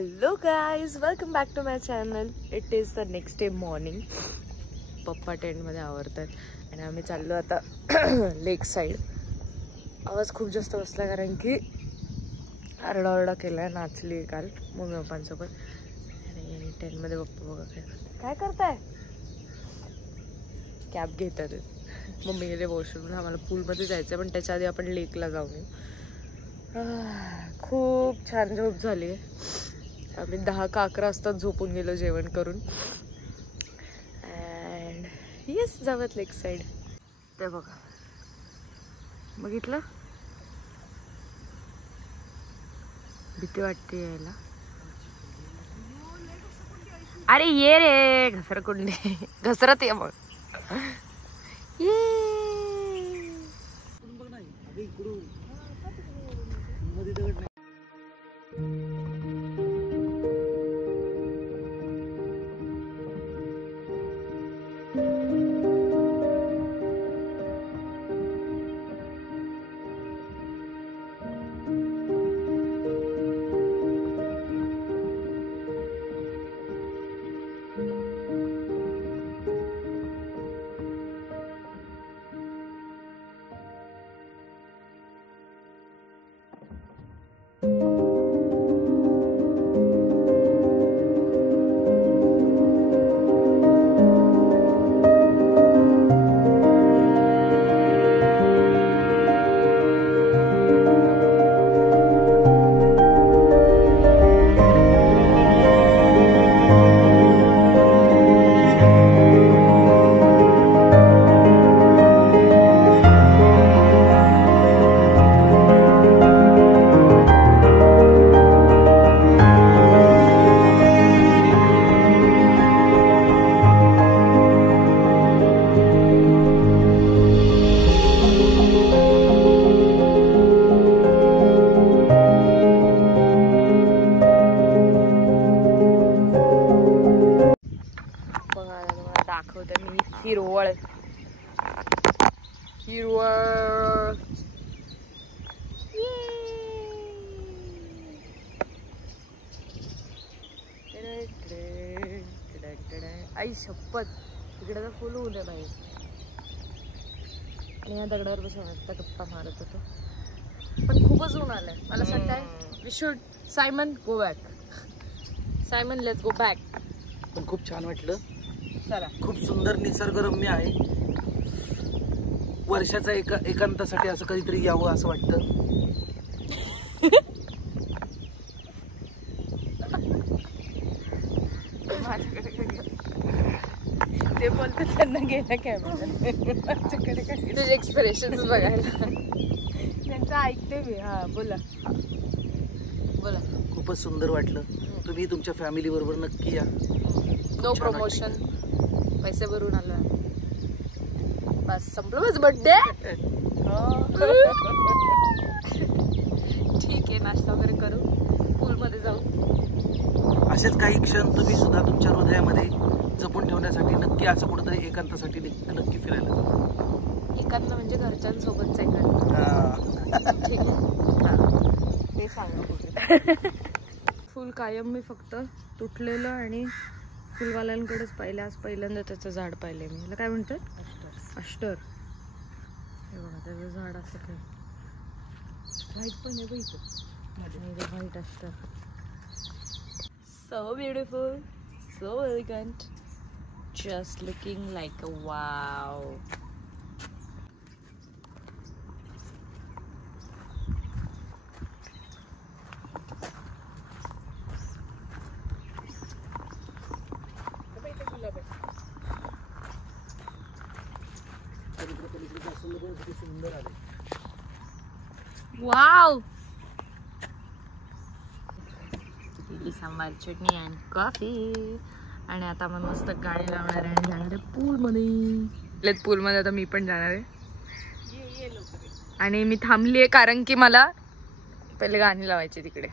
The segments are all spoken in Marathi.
Hello guys, welcome back to my channel. It is the next day morning. पप्पा टेंटमध्ये आवरतात आणि आम्ही चाललो आता लेक साईड. आवाज खूप जास्त बसला कारण की आरडाओरडा केला आहे, नाचली काल मम्मी पप्पांसोबत. आणि टेंटमध्ये पप्पा बघा काय करताय. कॅब घेतात मम्मी गेले वॉशरूमला. आम्हाला पूलमध्ये जायचं आहे पण त्याच्या आधी आपण लेकला जाऊन येऊ. खूप छान झोप झाली आहे. आम्ही 10 का 11 वाजता झोपून गेलो जेवण करून. अँड येस, जावत लेक साईड. ते बघा, बघितलं, भीती वाटते यायला. अरे ये रे घसरकुंडी, घसरत ये मग. ये दाखवते मी हिरवळ. हिरवळ आई शपथ, इकडे तर फुल होऊ दे बाई. आणि या दगडावर बसून आता गप्पा मारत होतो पण खूपच ऊन आलंय. मला असं वाटतंय we should Simon go back. Simon let's go back. पण खूप छान वाटलं. चला, खूप सुंदर निसर्गरम्य आहे. वर्षाचा एकांतासाठी असं कधीतरी यावं असं वाटतं. ते बोलते त्यांना गेलं कॅमेरा तुझे एक्सप्रेशन बघायला. त्यांचं ऐकते मी. हा बोला बोला. खूपच सुंदर वाटलं. तुम्ही तुमच्या फॅमिली बरोबर नक्की या. नो प्रमोशन, पैसे भरून आलो बस, संपलं बस. बर्थडे ठीक आहे, नाश्ता वगैरे करू, पूलमध्ये जाऊ. असेच काही क्षण तुम्ही सुद्धा तुमच्या हृदयामध्ये जपून ठेवण्यासाठी नक्की असं कुठेतरी एकांतासाठी नक्की फिरायला जाऊ. एकांत म्हणजे घरच्यांसोबतच एकांत. ठीक आहे, हां ते सांगा. फुल कायम मी फक्त तुटलेलं आणि फुलवाल्यांकडेच पाहिलं. आज पहिल्यांदा त्याचं झाड पाहिले मी. याला काय म्हणतात? अष्टर. हे बघा, त्याचं झाड असं काय व्हाईट पण आहे बघ. White aster. So beautiful, so elegant, just looking like a wow. Wow, sambar chutney and coffee. आणि आता आपण मस्त गाडी लावणार आहे आणि जाणार आहे पूलमध्ये. पूलमध्ये आता मी पण जाणार आहे. आणि मी थांबली आहे कारण की मला पहिले गाणी लावायची तिकडे.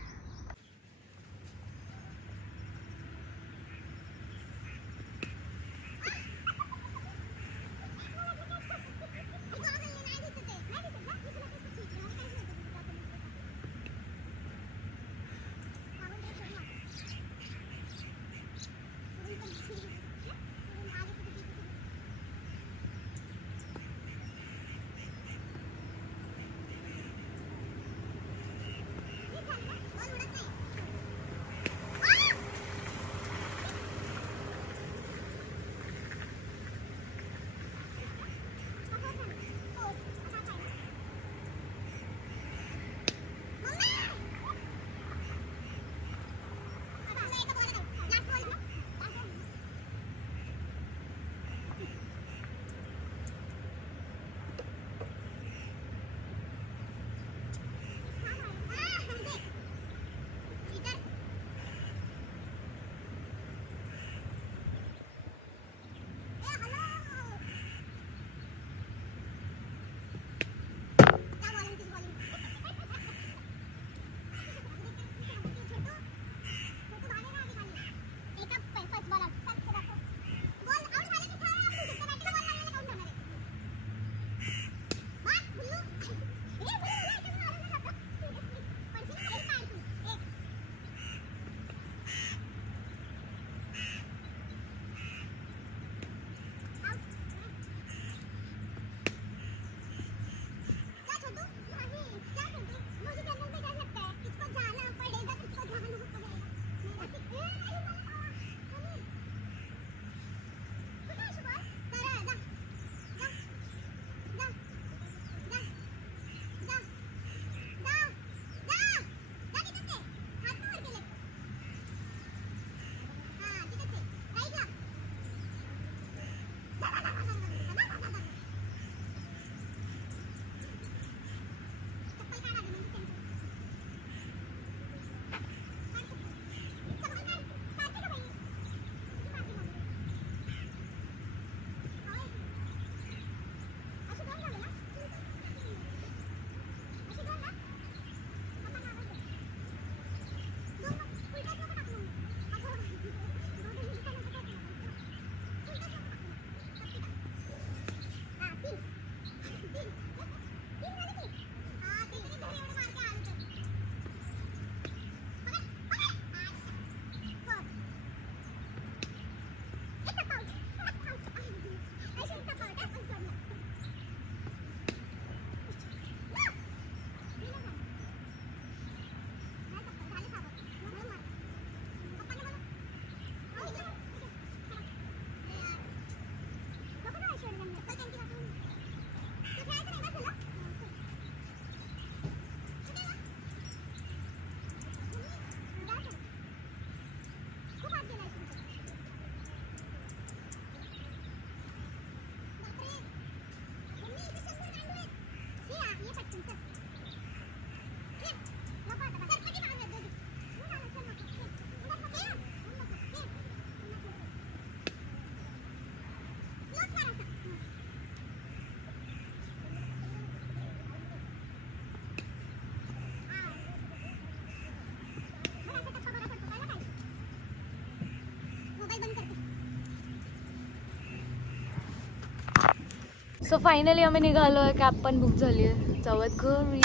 सो फायनली आम्ही निघालोय, कॅब पण बुक झाली आहे, जाऊयात घरी.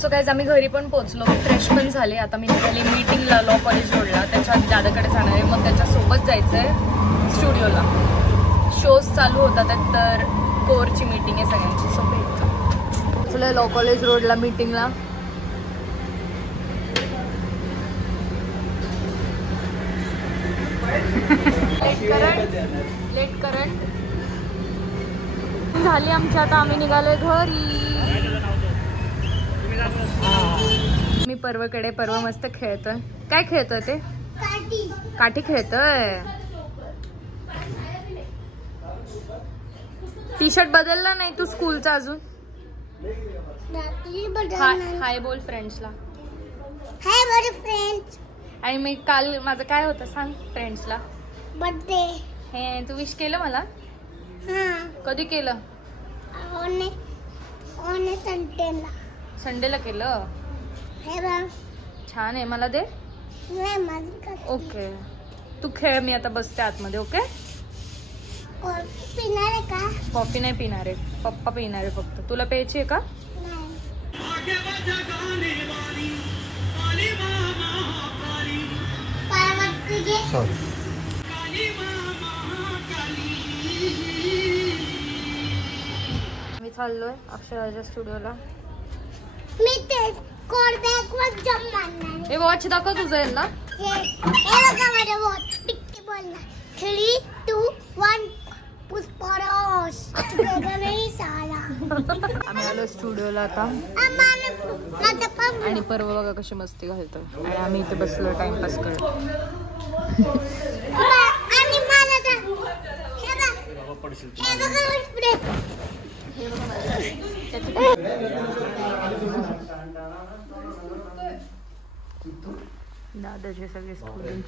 सो गाईज आम्ही घरी पण पोहोचलो, फ्रेश पण झाले. आता मी निघाली मीटिंगला लॉ कॉलेज रोडला, त्याच्या आधी दादाकडे जाणार आहे, मग त्याच्यासोबत जायचं आहे स्टुडिओला. शोज चालू होतात तर कोरची मीटिंग आहे सगळ्यांची. सो पोहोचलोय लॉ कॉलेज रोडला मीटिंगला. लेट करंट झाली आमची. आता आम्ही निघालोय घरी. मी पर्वकडे, पर्व मस्त खेळतोय. काय खेळतोय ते? काठी खेळतोय. टी शर्ट बदलला नाही तू स्कूलचा अजून? हाय बोल फ्रेंड्सला. हाय बरे फ्रेंड्स. आणि मी काल माझं काय होतं सांग फ्रेंड्सला? बर्थडे. हे तू विश केलं मला? कधी केलं? संडेला केलं. छान आहे, मला दे. ओके तू खेळ, मी आता बसते आतमध्ये. ओके कॉफी पिणार आहे का? कॉफी नाही पिणार आहे, पप्पा पिणार आहे फक्त. तुला प्यायची आहे का? मी चाललोय अक्षराच्या स्टुडिओला. मी ते कोरबॅक वर जम मारणार. हे वॉच दाखव तुझं आहे ना. हे बघा माझा वॉच. टिक्की बोलणार 3 2 1 पुष्पराज. नाही साला. आम्ही आलो स्टुडिओला आता. आणि पर्व बघा कशी मस्ती घालतोय आणि आम्ही इथे बसलो टाइमपास करत. दादाचे सगळे स्टुडंट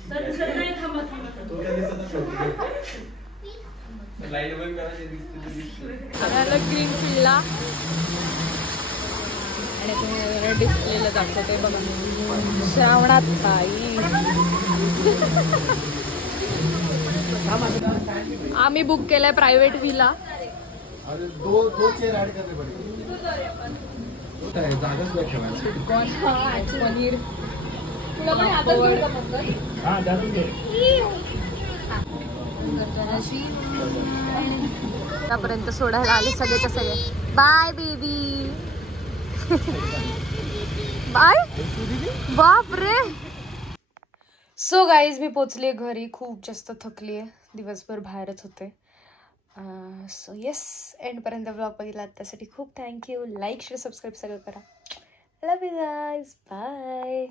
ग्रीन फील्डला आणि तुम्ही डिस्प्लेला दाखवते बघा श्रावणात ताई. आम्ही बुक केलाय प्रायव्हेट व्हिला. पनीर आतापर्यंत सोडायला आले सगळेच्या सगळे. Bye baby. बाय. बाप रे. सो गाईज मी पोचले घरी. खूप जास्त थकली आहे, दिवसभर बाहेरच होते. सो येस एंडपर्यंत ब्लॉग बघितला त्यासाठी खूप थँक्यू. लाईक शेअर सबस्क्राईब सगळं करा. लव यू गाईज. बाय.